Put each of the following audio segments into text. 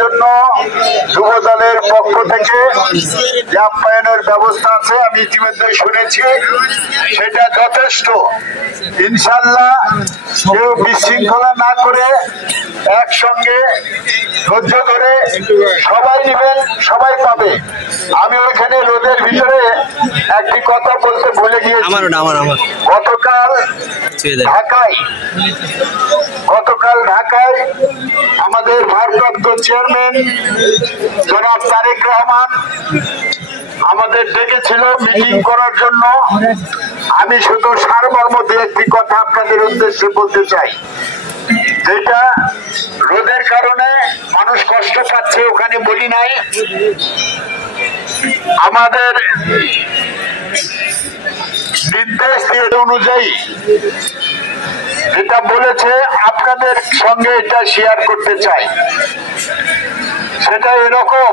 জন্য যুব দলের পক্ষ থেকে যে আপ্যায়নের ব্যবস্থা আছে আমি ইতিমধ্যে শুনেছি, সেটা যথেষ্ট। ইনশাল্লাহ কেউ বিশৃঙ্খলা না করে একসঙ্গে ধৈর্য ধরে সবাই নেবেন, সবাই পাবে। আমি ওইখানে রোদের ভিতরে একটি কথা বলতে ভুলে গিয়েছি। গতকাল ঢাকায় আমাদের ভারপ্রাপ্ত চেয়ারম্যান জনাব তারেক রহমান আমাদের ডেকেছিল মিটিং করার জন্য। আমি শুধু সারমর্ম দিয়ে একটি কথা আপনাদের উদ্দেশ্যে বলতে চাই, যেটা রোদের কারণে মানুষ কষ্ট পাচ্ছে ওখানে বলি নাই। আমাদের নির্দেশ দিয়ে অনুযায়ী যেটা বলেছে আপনাদের সঙ্গে এটা শেয়ার করতে চাই, সেটা এরকম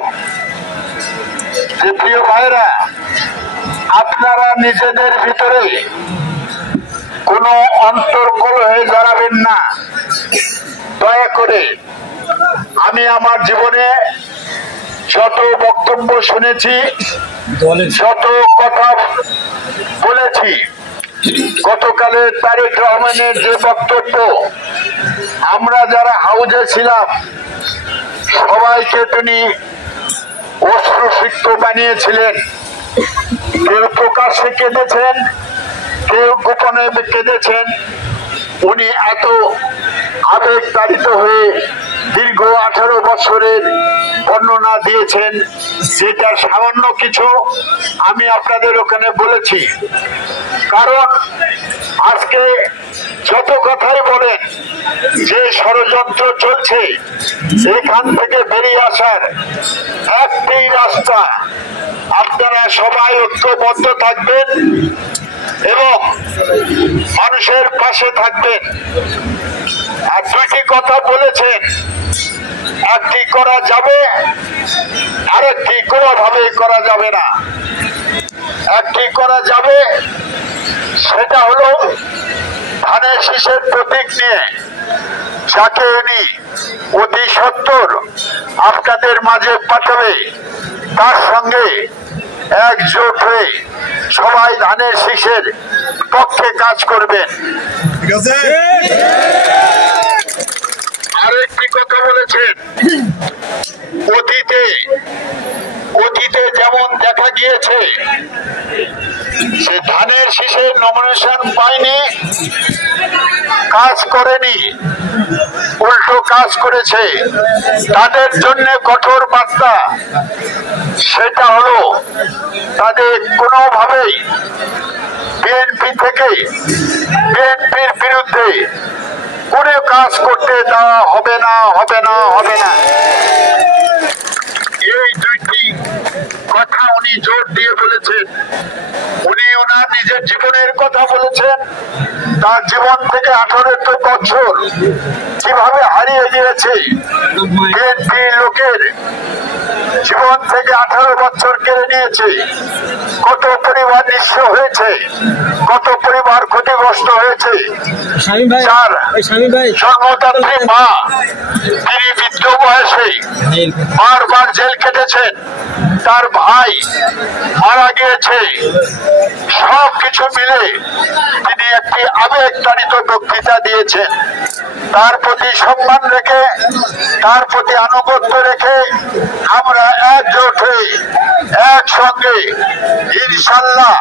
যে প্রিয় ভাইরা, আপনারা নিজেদের ভিতরে কোনো অন্তর্কলহে জড়াবেন না দয়া করে। আমি আমার জীবনে যত বক্তব্য শুনেছি, যত কথা বলেছি, গতকালের তারেক রহমানের যে বক্তব্য, আমরা যারা হাউজে ছিলাম সবাইকে তিনি অশ্রুসিক্ত বানিয়েছিলেন। কেউ প্রকাশ্যে কেঁদেছেন, কেউ গোপনে কেঁদেছেন। উনি এত আবেগ তাড়িত হয়ে দীর্ঘ 18 বছরের বর্ণনা দিয়েছেন, যেটা সামান্য কিছু আমি আপনাদের ওখানে বলেছি। কারণ আজকে যত কথাই বলেন যে ষড়যন্ত্র চলছে, এখান থেকে বেরিয়ে আসার একটি রাস্তা, আপনারা সবাই ঐক্যবদ্ধ থাকবেন এবং মানুষের পাশে থাকবেন। আর দুইটি কথা বলেছেন, একটি করা যাবে, আরেকটি কোনোভাবে করা যাবে না। একটি করা যাবে, সেটা হলো ধানের শীষের প্রতীক নিয়ে যাকে উনি অতি সত্বর আপনাদের মাঝে পাঠাবে, তার সঙ্গে একজোট হয়ে সবাই ধানের শীষের পক্ষে কাজ করবেন। ঠিক আছে। আরেকটি কথা বলেছেন, অতীতে যেমন দেখা গিয়েছে সে ধানের শীষের নমিনেশন পায়নি, কাজ করেনি, উল্টো কাজ করেছে, তাদের জন্য কঠোর বার্তা। সেটা হলো তাদের কোনোভাবেই বিএনপির বিরুদ্ধে কোনো কাজ করতে দেওয়া হবে না। এই দুইটি কথা উনি জোর দিয়ে বলেছেন। উনি ওনার নিজের জীবনের কথা বলেছেন, তার জীবন থেকে 18 বছর কিভাবে হারিয়ে গিয়েছে। বিএনপি লোকের জীবন থেকে 18 বছর কেড়ে নিয়েছে। কত পরিবার নিঃস্ব হয়েছে, কত পরিবার ক্ষতিগ্রস্ত হয়েছে। যার জন্মদাত্রী মা, তিনি বৃদ্ধ বয়সে বারবার জেল কেটেছেন, তার ভাই মারা গিয়েছে। সবকিছু মিলে তিনি একটি আবেগ তাড়িত বক্তৃতা দিয়েছেন। তার প্রতি সম্মান রেখে, তার প্রতি আনুগত্য রেখে আমরা একজোট হয়ে একসঙ্গে ইনশাল্লাহ,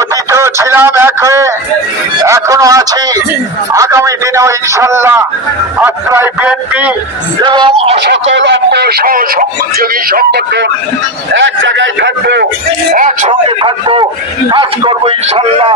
অতীতেও ছিলাম এক হয়ে, এখনো আছি, আগামী দিনেও ইনশাল্লাহ আত্রাই বিএনপি এবং সকল অঙ্গ সহ সহযোগী সংগঠন এক জায়গায় থাকবো, একসঙ্গে থাকবো, কাজ করবো ইনশাল্লাহ।